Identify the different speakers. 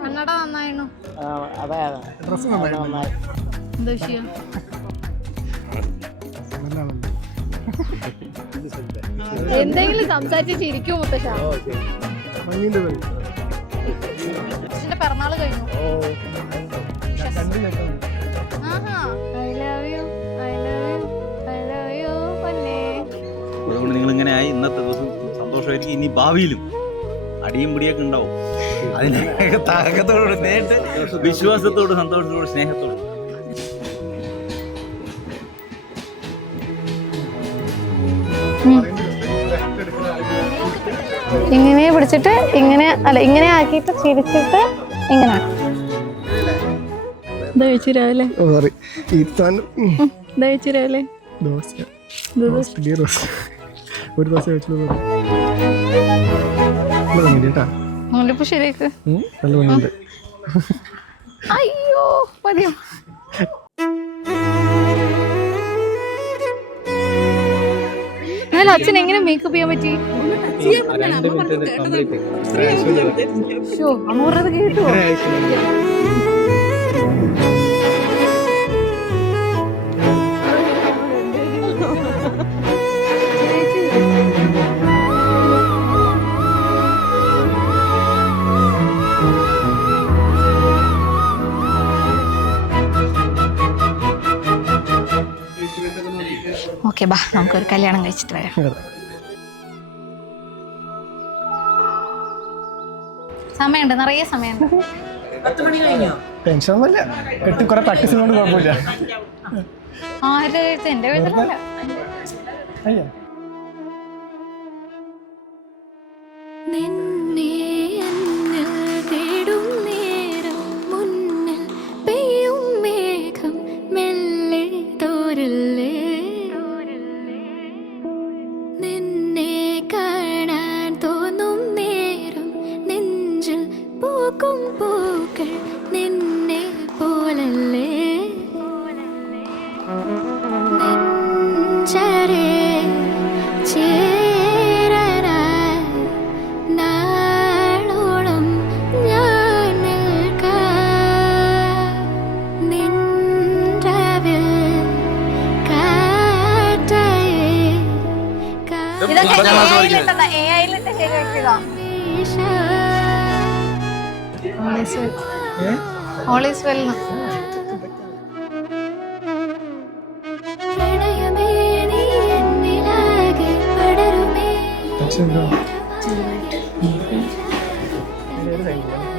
Speaker 1: കണ്ണട നന്നായിരുന്നു
Speaker 2: അതെ അതെ.
Speaker 3: ഡ്രസ്സ്
Speaker 2: നന്നായി.
Speaker 1: എന്താ വിഷയം? എന്തെങ്കിലും സംസാരിച്ച് ചിരിക്കും മുത്തശ്ശ. പിറന്നാൾ കഴിഞ്ഞു. ആഹാ. I love you I love you I love you പൊന്നേ.
Speaker 4: അതുകൊണ്ട് നിങ്ങൾ ഇങ്ങനെ ആയി ഇന്നത്തെ ദിവസം സന്തോഷമായിരിക്കും. ഇനി ഭാവിയിലും അടിയും പിടിയൊക്കെ ഉണ്ടാവും. അതിനെ താകത്തോട് നേരിട്ട് വിശ്വാസത്തോട് സന്തോഷത്തോട് സ്നേഹത്തോട്.
Speaker 1: ഇങ്ങനെ പിടിച്ചിട്ട് ഇങ്ങനെ അല്ല ഇങ്ങനെ ആക്കിയിട്ട് ചിരിച്ചിട്ട് ഇങ്ങനെ ദയച്ചു രാവിലെ.
Speaker 3: സോറി ഈത്താൻ.
Speaker 1: ദയച്ചു രാവിലെ.
Speaker 3: ദോശ. ഒരു ദോശ കേട്ടാ
Speaker 1: മുല്ലപ്പൂ ശരിയാക്ക്
Speaker 3: നല്ല ഭംഗിയുണ്ട്.
Speaker 1: അയ്യോ മതിയോ? എന്നാലും അച്ഛൻ എങ്ങനെ മേക്കപ്പ് ചെയ്യാൻ പറ്റി? അമ്മ പറഞ്ഞത് കേട്ടോ. ഓക്കെ ബാ നമുക്കൊരു കല്യാണം കഴിച്ചിട്ട് വരാം. സമയമുണ്ട് നിറയെ സമയമുണ്ട്.
Speaker 3: ടെൻഷൻ ഒന്നുമില്ല കെട്ടി കുറെ പ്രാക്ടീസ് കൊണ്ട് കുഴപ്പമില്ല.
Speaker 1: ആരുടെ എഴുത്ത് എന്റെ
Speaker 3: അയ്യാ.
Speaker 5: പൂക്കും പൂക്കൾ നിന്നെ പോലല്ലേ? നെഞ്ചരെ ചേരാനായി നാളോളം ഞാൻ നിൽക്കാം. നിன்றവിൽ കാറ്റായി
Speaker 1: ഇതൊക്കെ ശരിയാക്കിയതാ ഓൾ ഈസ് വെൽ
Speaker 5: പ്രണയമേ നീ ഓൾ ഈസ്
Speaker 3: വെൽ ചെറുതായിട്ട്.